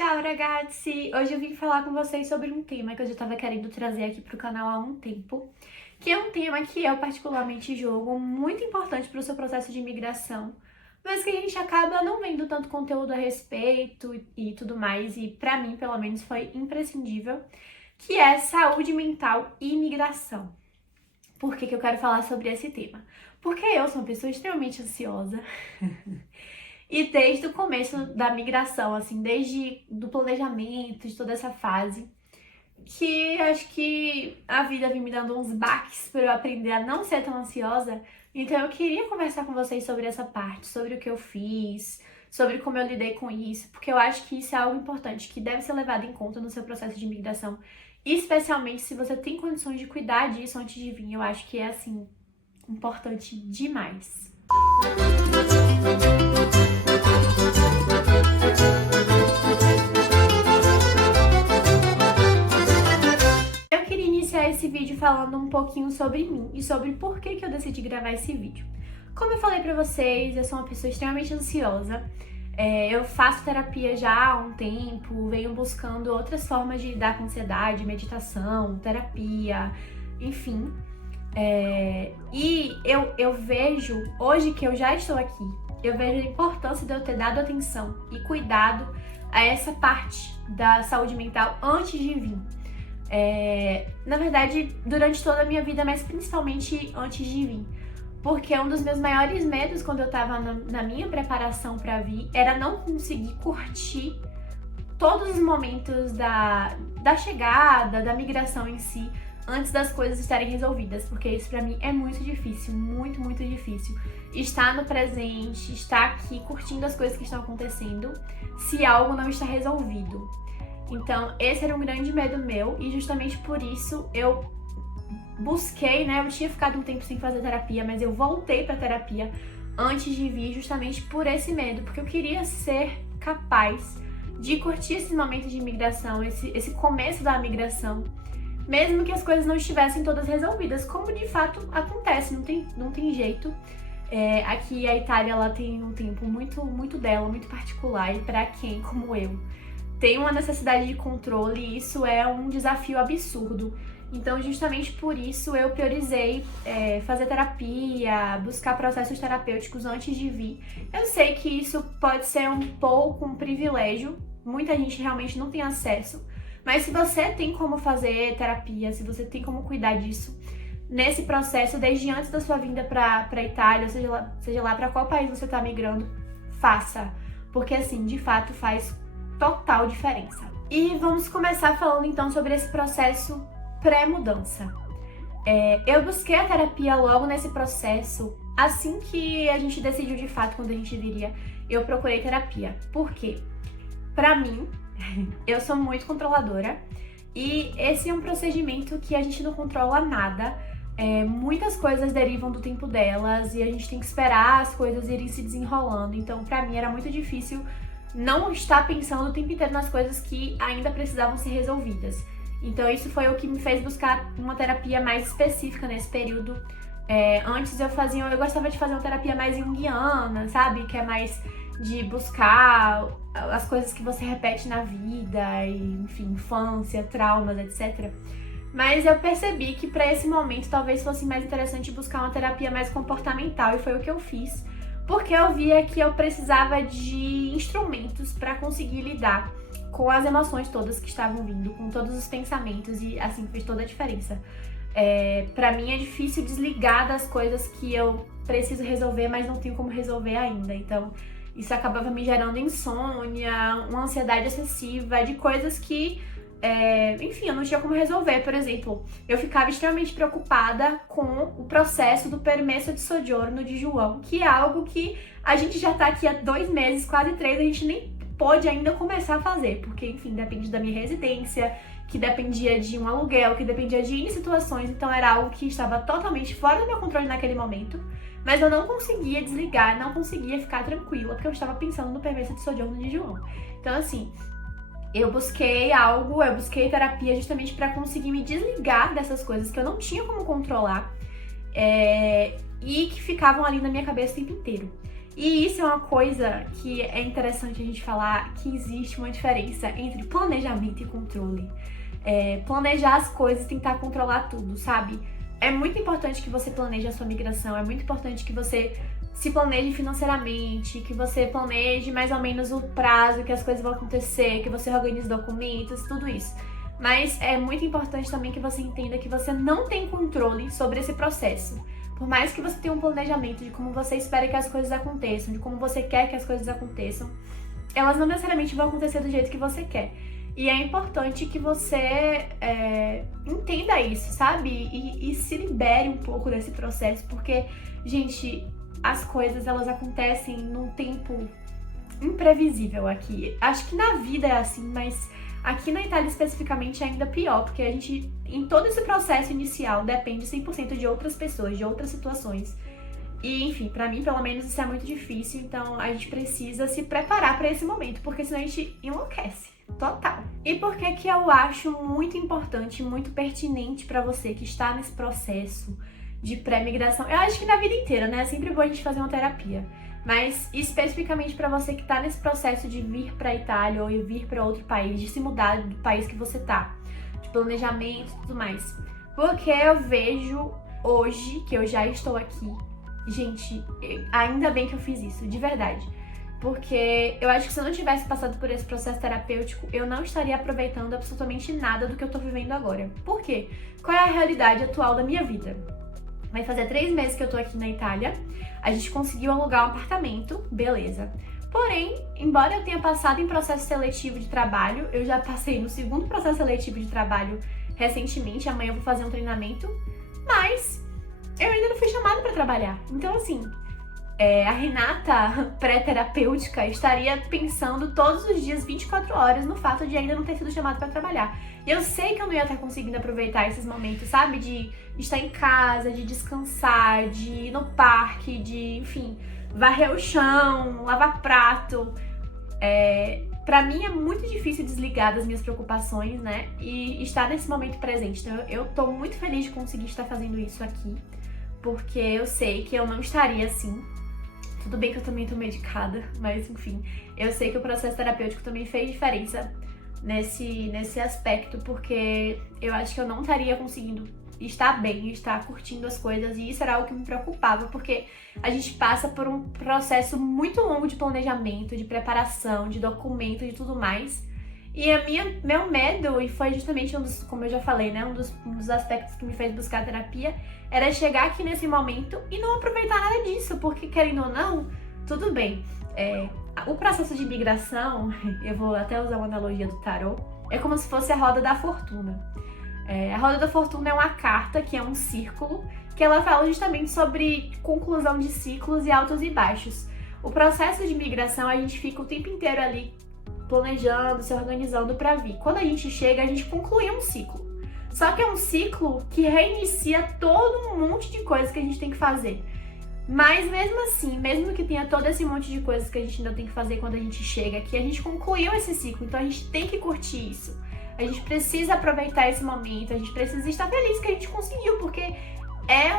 Ciao ragazzi! Hoje eu vim falar com vocês sobre um tema que eu já estava querendo trazer aqui pro canal há um tempo, que é um tema que eu particularmente julgo muito importante para o seu processo de imigração, mas que a gente acaba não vendo tanto conteúdo a respeito e tudo mais, e pra mim, pelo menos, foi imprescindível, que é saúde mental e imigração. Por que que eu quero falar sobre esse tema? Porque eu sou uma pessoa extremamente ansiosa. E desde o começo da migração, assim, desde do planejamento, de toda essa fase, que acho que a vida vem me dando uns baques para eu aprender a não ser tão ansiosa. Então eu queria conversar com vocês sobre essa parte, sobre o que eu fiz, sobre como eu lidei com isso, porque eu acho que isso é algo importante que deve ser levado em conta no seu processo de imigração, especialmente se você tem condições de cuidar disso antes de vir. Eu acho que é, assim, importante demais. Eu queria iniciar esse vídeo falando um pouquinho sobre mim e sobre por que eu decidi gravar esse vídeo. Como eu falei pra vocês, eu sou uma pessoa extremamente ansiosa. Eu faço terapia já há um tempo, venho buscando outras formas de lidar com ansiedade, meditação, terapia, enfim. E eu vejo, hoje que eu já estou aqui, eu vejo a importância de eu ter dado atenção e cuidado a essa parte da saúde mental antes de vir. Na verdade, durante toda a minha vida, mas principalmente antes de vir. Porque um dos meus maiores medos quando eu tava na minha preparação pra vir era não conseguir curtir todos os momentos da chegada, da migração em si, antes das coisas estarem resolvidas, porque isso pra mim é muito difícil, muito, muito difícil. Estar no presente, estar aqui curtindo as coisas que estão acontecendo, se algo não está resolvido. Então, esse era um grande medo meu e justamente por isso eu busquei, né? Eu tinha ficado um tempo sem fazer terapia, mas eu voltei pra terapia antes de vir justamente por esse medo, porque eu queria ser capaz de curtir esses momentos de imigração, esse começo da migração, mesmo que as coisas não estivessem todas resolvidas, como de fato acontece, não tem jeito. Aqui a Itália, ela tem um tempo muito dela, muito particular, e pra quem, como eu, tem uma necessidade de controle, e isso é um desafio absurdo. Então, justamente por isso, eu priorizei fazer terapia, buscar processos terapêuticos antes de vir. Eu sei que isso pode ser um pouco um privilégio, muita gente realmente não tem acesso, mas se você tem como fazer terapia, se você tem como cuidar disso, nesse processo, desde antes da sua vinda pra Itália, seja lá pra qual país você tá migrando, faça. Porque, assim, de fato faz total diferença. E vamos começar falando então sobre esse processo pré-mudança. Eu busquei a terapia logo nesse processo, assim que a gente decidiu de fato quando a gente viria, eu procurei terapia. Por quê? Pra mim, eu sou muito controladora e esse é um procedimento que a gente não controla nada. Muitas coisas derivam do tempo delas e a gente tem que esperar as coisas irem se desenrolando. Então, pra mim, era muito difícil não estar pensando o tempo inteiro nas coisas que ainda precisavam ser resolvidas. Então isso foi o que me fez buscar uma terapia mais específica nesse período. Antes eu gostava de fazer uma terapia mais junguiana, sabe? Que é mais de buscar as coisas que você repete na vida, e, enfim, infância, traumas, etc. Mas eu percebi que para esse momento talvez fosse mais interessante buscar uma terapia mais comportamental, e foi o que eu fiz. Porque eu via que eu precisava de instrumentos para conseguir lidar com as emoções todas que estavam vindo, com todos os pensamentos, e assim fez toda a diferença. Pra mim é difícil desligar das coisas que eu preciso resolver, mas não tenho como resolver ainda. Então isso acabava me gerando insônia, uma ansiedade excessiva de coisas que enfim, eu não tinha como resolver. Por exemplo, eu ficava extremamente preocupada com o processo do permesso de soggiorno de João, que é algo que a gente já tá aqui há 2 meses, quase 3, a gente nem pôde ainda começar a fazer, porque, enfim, depende da minha residência, que dependia de um aluguel, que dependia de N situações, então era algo que estava totalmente fora do meu controle naquele momento, mas eu não conseguia desligar, não conseguia ficar tranquila, porque eu estava pensando no permesso de soggiorno de João. Então, assim, eu busquei terapia justamente para conseguir me desligar dessas coisas que eu não tinha como controlar e que ficavam ali na minha cabeça o tempo inteiro. E isso é uma coisa que é interessante a gente falar, que existe uma diferença entre planejamento e controle. Planejar as coisas, tentar controlar tudo, sabe? É muito importante que você planeje a sua migração, é muito importante que você se planeje financeiramente, que você planeje mais ou menos o prazo que as coisas vão acontecer, que você organize documentos, tudo isso. Mas é muito importante também que você entenda que você não tem controle sobre esse processo. Por mais que você tenha um planejamento de como você espera que as coisas aconteçam, de como você quer que as coisas aconteçam, elas não necessariamente vão acontecer do jeito que você quer. E é importante que você entenda isso, sabe? E se libere um pouco desse processo, porque, gente, as coisas elas acontecem num tempo imprevisível aqui. Acho que na vida é assim, mas aqui na Itália especificamente é ainda pior, porque a gente, em todo esse processo inicial, depende 100% de outras pessoas, de outras situações. E, enfim, pra mim, pelo menos, isso é muito difícil, então a gente precisa se preparar pra esse momento, porque senão a gente enlouquece. Total. E por que que eu acho muito importante, muito pertinente pra você que está nesse processo de pré-migração? Eu acho que na vida inteira, né? É sempre bom a gente fazer uma terapia. Mas especificamente pra você que tá nesse processo de vir pra Itália ou vir pra outro país, de se mudar do país que você tá, de planejamento e tudo mais. Porque eu vejo hoje que eu já estou aqui. Gente, ainda bem que eu fiz isso, de verdade. Porque eu acho que se eu não tivesse passado por esse processo terapêutico, eu não estaria aproveitando absolutamente nada do que eu tô vivendo agora. Por quê? Qual é a realidade atual da minha vida? Vai fazer 3 meses que eu tô aqui na Itália. A gente conseguiu alugar um apartamento, beleza. Porém, embora eu tenha passado em processo seletivo de trabalho, eu já passei no segundo processo seletivo de trabalho recentemente, amanhã eu vou fazer um treinamento, mas eu ainda não fui chamada pra trabalhar. Então, assim, a Renata pré-terapêutica estaria pensando todos os dias, 24 horas, no fato de ainda não ter sido chamada pra trabalhar. E eu sei que eu não ia estar conseguindo aproveitar esses momentos, sabe? De estar em casa, de descansar, de ir no parque, de, enfim, varrer o chão, lavar prato. Pra mim é muito difícil desligar das minhas preocupações, né? E estar nesse momento presente. Então eu tô muito feliz de conseguir estar fazendo isso aqui, porque eu sei que eu não estaria assim. Tudo bem que eu também tô medicada, mas enfim, eu sei que o processo terapêutico também fez diferença nesse aspecto, porque eu acho que eu não estaria conseguindo estar bem, estar curtindo as coisas, e isso era algo que me preocupava, porque a gente passa por um processo muito longo de planejamento, de preparação, de documento, de tudo mais. E meu medo, e foi justamente como eu já falei, né, um dos aspectos que me fez buscar terapia, era chegar aqui nesse momento e não aproveitar nada disso, porque querendo ou não, tudo bem. O processo de migração, eu vou até usar uma analogia do tarô, é como se fosse a roda da fortuna. A roda da fortuna é uma carta, que é um círculo, que ela fala justamente sobre conclusão de ciclos e altos e baixos. O processo de migração, a gente fica o tempo inteiro ali planejando, se organizando pra vir. Quando a gente chega, a gente conclui um ciclo. Só que é um ciclo que reinicia todo um monte de coisas que a gente tem que fazer. Mas mesmo assim, mesmo que tenha todo esse monte de coisas que a gente ainda tem que fazer quando a gente chega aqui, a gente concluiu esse ciclo, então a gente tem que curtir isso. A gente precisa aproveitar esse momento, a gente precisa estar feliz que a gente conseguiu, porque é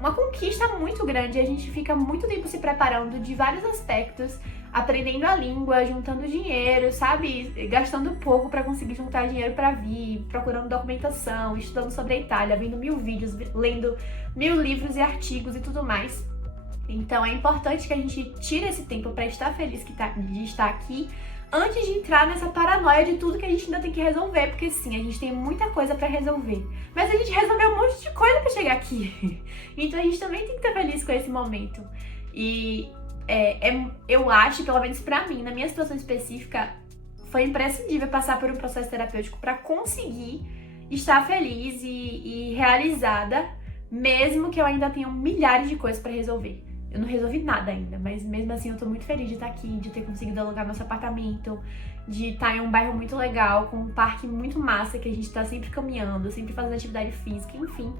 uma conquista muito grande. A gente fica muito tempo se preparando de vários aspectos, aprendendo a língua, juntando dinheiro, sabe? Gastando pouco para conseguir juntar dinheiro para vir, procurando documentação, estudando sobre a Itália, vendo 1000 vídeos, lendo 1000 livros e artigos e tudo mais. Então é importante que a gente tire esse tempo para estar feliz de estar aqui, antes de entrar nessa paranoia de tudo que a gente ainda tem que resolver, porque sim, a gente tem muita coisa pra resolver, mas a gente resolveu um monte de coisa pra chegar aqui. Então a gente também tem que estar feliz com esse momento. E eu acho, pelo menos pra mim, na minha situação específica, foi imprescindível passar por um processo terapêutico pra conseguir estar feliz e realizada, mesmo que eu ainda tenha milhares de coisas pra resolver. Eu não resolvi nada ainda, mas mesmo assim eu tô muito feliz de estar aqui, de ter conseguido alugar nosso apartamento, de estar em um bairro muito legal, com um parque muito massa, que a gente tá sempre caminhando, sempre fazendo atividade física, enfim.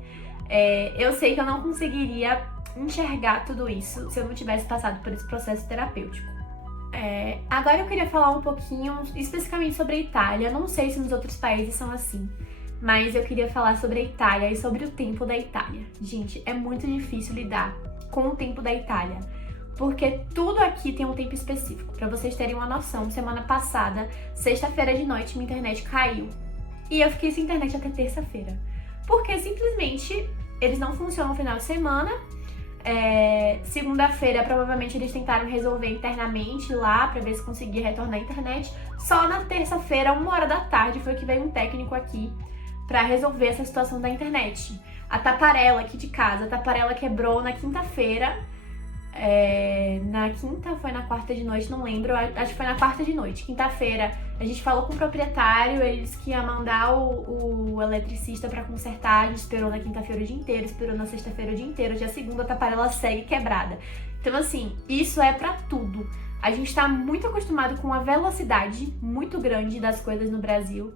Eu sei que eu não conseguiria enxergar tudo isso se eu não tivesse passado por esse processo terapêutico. Agora eu queria falar um pouquinho especificamente sobre a Itália. Eu não sei se nos outros países são assim, mas eu queria falar sobre a Itália e sobre o tempo da Itália. Gente, é muito difícil lidar com o tempo da Itália, porque tudo aqui tem um tempo específico. Pra vocês terem uma noção, semana passada, sexta-feira de noite, minha internet caiu. E eu fiquei sem internet até terça-feira. Porque simplesmente eles não funcionam no final de semana. Segunda-feira, provavelmente eles tentaram resolver internamente lá pra ver se conseguia retornar a internet. Só na terça-feira, 1h da tarde, foi que veio um técnico aqui pra resolver essa situação da internet. A taparela aqui de casa, a taparela quebrou na quinta-feira. Na quinta ou foi na quarta de noite, não lembro, acho que foi na quarta de noite. Quinta-feira a gente falou com o proprietário, ele disse que ia mandar o eletricista pra consertar. A gente esperou na quinta-feira o dia inteiro, esperou na sexta-feira o dia inteiro. Dia segunda a taparela segue quebrada. Então assim, isso é pra tudo. A gente tá muito acostumado com a velocidade muito grande das coisas no Brasil,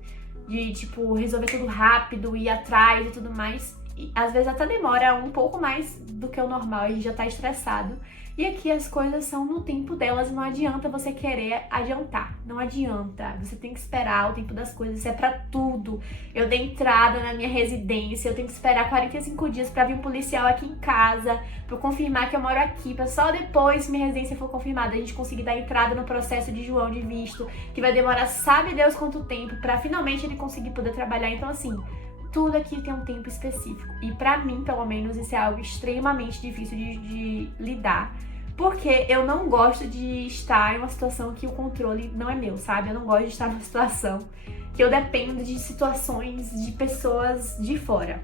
de tipo resolver tudo rápido, ir atrás e tudo mais. E, às vezes até demora um pouco mais do que o normal, a gente já tá estressado. E aqui as coisas são no tempo delas, não adianta você querer adiantar, não adianta. Você tem que esperar o tempo das coisas, isso é pra tudo. Eu dei entrada na minha residência, eu tenho que esperar 45 dias pra vir um policial aqui em casa, pra eu confirmar que eu moro aqui, pra só depois, se minha residência for confirmada, a gente conseguir dar entrada no processo de João de visto, que vai demorar sabe Deus quanto tempo, pra finalmente ele conseguir poder trabalhar. Então assim, tudo aqui tem um tempo específico. E pra mim, pelo menos, isso é algo extremamente difícil de lidar. Porque eu não gosto de estar em uma situação que o controle não é meu, sabe? Eu não gosto de estar numa situação que eu dependo de situações de pessoas de fora.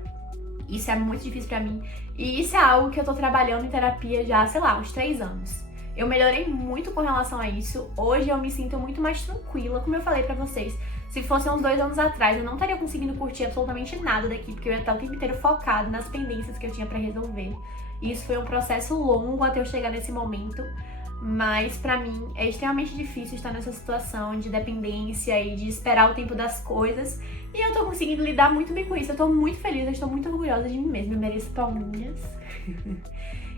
Isso é muito difícil pra mim. E isso é algo que eu tô trabalhando em terapia já, sei lá, uns 3 anos. Eu melhorei muito com relação a isso. Hoje eu me sinto muito mais tranquila, como eu falei pra vocês. Se fosse uns 2 anos atrás, eu não estaria conseguindo curtir absolutamente nada daqui, porque eu ia estar o tempo inteiro focado nas pendências que eu tinha pra resolver. E isso foi um processo longo até eu chegar nesse momento, mas pra mim é extremamente difícil estar nessa situação de dependência e de esperar o tempo das coisas. E eu tô conseguindo lidar muito bem com isso. Eu tô muito feliz, eu estou muito orgulhosa de mim mesma, eu mereço palminhas.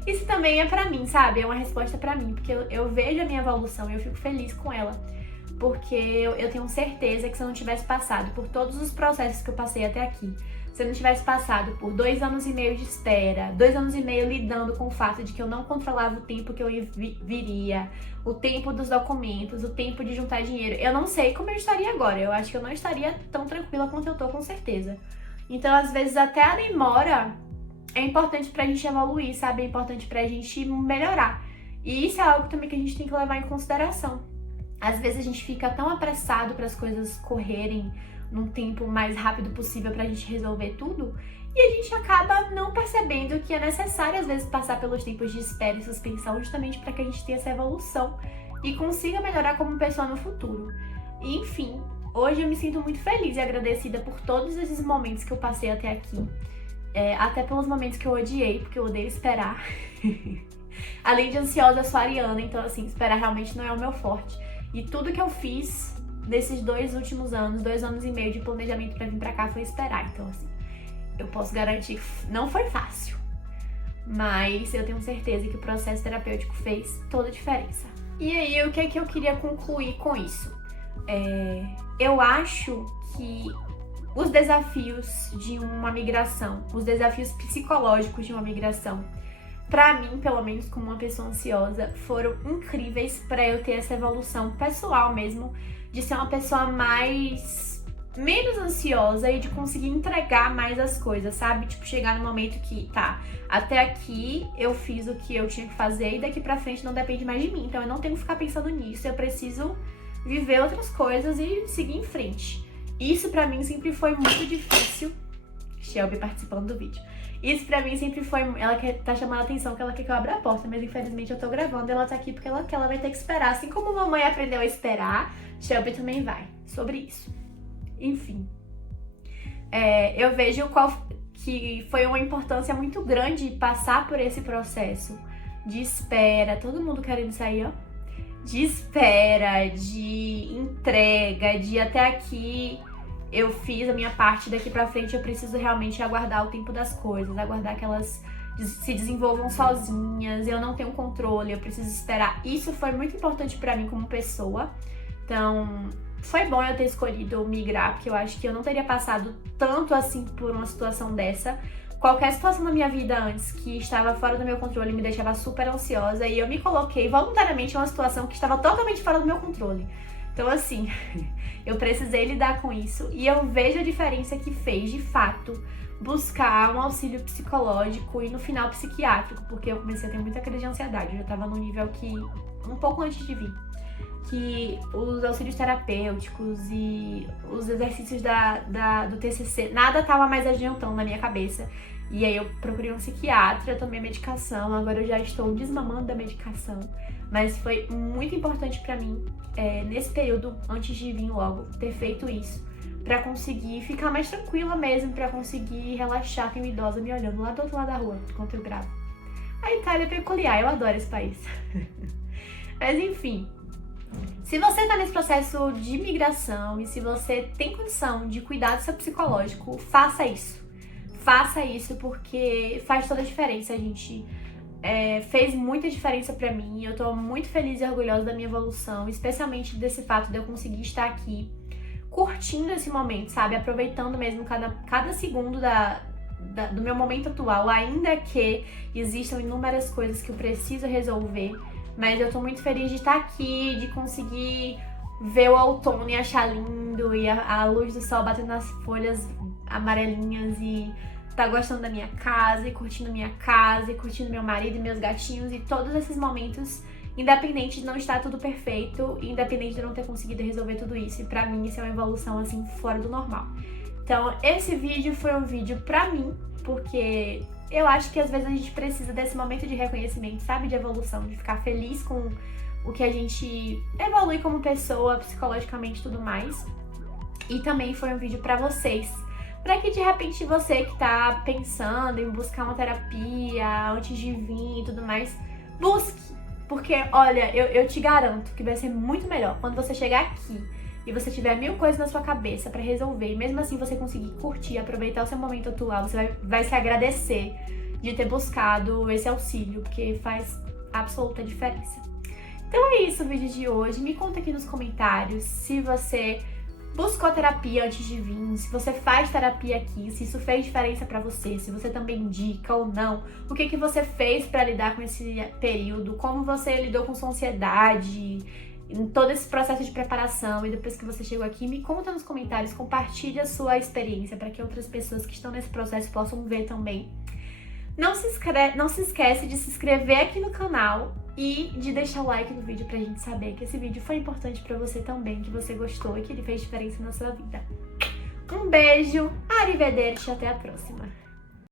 Isso também é pra mim, sabe? É uma resposta pra mim, porque eu vejo a minha evolução e eu fico feliz com ela. Porque eu tenho certeza que se eu não tivesse passado por todos os processos que eu passei até aqui, se eu não tivesse passado por 2 anos e meio de espera, 2 anos e meio lidando com o fato de que eu não controlava o tempo que eu viria, o tempo dos documentos, o tempo de juntar dinheiro, eu não sei como eu estaria agora. Eu acho que eu não estaria tão tranquila quanto eu tô, com certeza. Então, às vezes, até a demora é importante pra gente evoluir, sabe? É importante pra gente melhorar. E isso é algo também que a gente tem que levar em consideração. Às vezes a gente fica tão apressado para as coisas correrem num tempo mais rápido possível pra gente resolver tudo, e a gente acaba não percebendo que é necessário às vezes passar pelos tempos de espera e suspensão justamente para que a gente tenha essa evolução e consiga melhorar como pessoa no futuro. E, enfim, hoje eu me sinto muito feliz e agradecida por todos esses momentos que eu passei até aqui, até pelos momentos que eu odiei, porque eu odeio esperar. Além de ansiosa, eu sou ariana, então assim, esperar realmente não é o meu forte. E tudo que eu fiz nesses 2 últimos anos, 2 anos e meio de planejamento pra vir pra cá foi esperar. Então, assim, eu posso garantir que não foi fácil. Mas eu tenho certeza que o processo terapêutico fez toda a diferença. E aí, o que é que eu queria concluir com isso? Eu acho que os desafios de uma migração, os desafios psicológicos de uma migração, pra mim, pelo menos como uma pessoa ansiosa, foram incríveis pra eu ter essa evolução pessoal mesmo, de ser uma pessoa menos ansiosa e de conseguir entregar mais as coisas, sabe? Tipo, chegar no momento que, tá, até aqui eu fiz o que eu tinha que fazer e daqui pra frente não depende mais de mim, então eu não tenho que ficar pensando nisso, eu preciso viver outras coisas e seguir em frente. Isso pra mim sempre foi muito difícil. Shelby participando do vídeo. Isso pra mim sempre foi... Ela tá chamando a atenção que ela quer que eu abra a porta, mas infelizmente eu tô gravando e ela tá aqui porque ela vai ter que esperar. Assim como a mamãe aprendeu a esperar, Shelby também vai. Sobre isso. Enfim. Eu vejo que foi uma importância muito grande passar por esse processo de espera. Todo mundo querendo sair, ó. De espera, de entrega, de até aqui... Eu fiz a minha parte, daqui pra frente eu preciso realmente aguardar o tempo das coisas, aguardar que elas se desenvolvam sozinhas, eu não tenho controle, eu preciso esperar. Isso foi muito importante pra mim como pessoa, então foi bom eu ter escolhido migrar, porque eu acho que eu não teria passado tanto assim por uma situação dessa, qualquer situação na minha vida antes que estava fora do meu controle me deixava super ansiosa e eu me coloquei voluntariamente em uma situação que estava totalmente fora do meu controle. Então, assim, eu precisei lidar com isso e eu vejo a diferença que fez, de fato, buscar um auxílio psicológico e no final psiquiátrico, porque eu comecei a ter muita crise de ansiedade. Eu já estava num nível que, um pouco antes de vir, que os auxílios terapêuticos e os exercícios do TCC, nada estava mais adiantando na minha cabeça. E aí eu procurei um psiquiatra, tomei a medicação, agora eu já estou desmamando da medicação. Mas foi muito importante pra mim, nesse período, antes de vir logo, ter feito isso. Pra conseguir ficar mais tranquila mesmo, pra conseguir relaxar. Tem uma idosa me olhando lá do outro lado da rua, enquanto eu gravo. A Itália é peculiar, eu adoro esse país. Mas enfim, se você tá nesse processo de migração e se você tem condição de cuidar do seu psicológico, faça isso. Faça isso porque faz toda a diferença, gente. Fez muita diferença pra mim. Eu tô muito feliz e orgulhosa da minha evolução, especialmente desse fato de eu conseguir estar aqui curtindo esse momento, sabe? Aproveitando mesmo cada segundo do meu momento atual, ainda que existam inúmeras coisas que eu preciso resolver. Mas eu tô muito feliz de estar aqui, de conseguir ver o outono e achar lindo, e a luz do sol batendo nas folhas amarelinhas e tá gostando da minha casa, e curtindo minha casa, e curtindo meu marido e meus gatinhos, e todos esses momentos, independente de não estar tudo perfeito, independente de eu não ter conseguido resolver tudo isso. E pra mim isso é uma evolução, assim, fora do normal. Então, esse vídeo foi um vídeo pra mim, porque eu acho que às vezes a gente precisa desse momento de reconhecimento, sabe? De evolução, de ficar feliz com o que a gente evolui como pessoa, psicologicamente e tudo mais. E também foi um vídeo pra vocês, pra que de repente você que tá pensando em buscar uma terapia antes de vir e tudo mais, busque. Porque, olha, eu te garanto que vai ser muito melhor quando você chegar aqui e você tiver 1000 coisas na sua cabeça pra resolver, e mesmo assim você conseguir curtir, aproveitar o seu momento atual, você vai se agradecer de ter buscado esse auxílio, porque faz absoluta diferença. Então é isso o vídeo de hoje. Me conta aqui nos comentários se você buscou terapia antes de vir, se você faz terapia aqui, se isso fez diferença pra você, se você também indica ou não, o que você fez pra lidar com esse período, como você lidou com sua ansiedade, em todo esse processo de preparação, e depois que você chegou aqui, me conta nos comentários, compartilha a sua experiência para que outras pessoas que estão nesse processo possam ver também. Não se esquece de se inscrever aqui no canal e de deixar o like no vídeo pra gente saber que esse vídeo foi importante pra você também, que você gostou e que ele fez diferença na sua vida. Um beijo, arrivederci, até a próxima!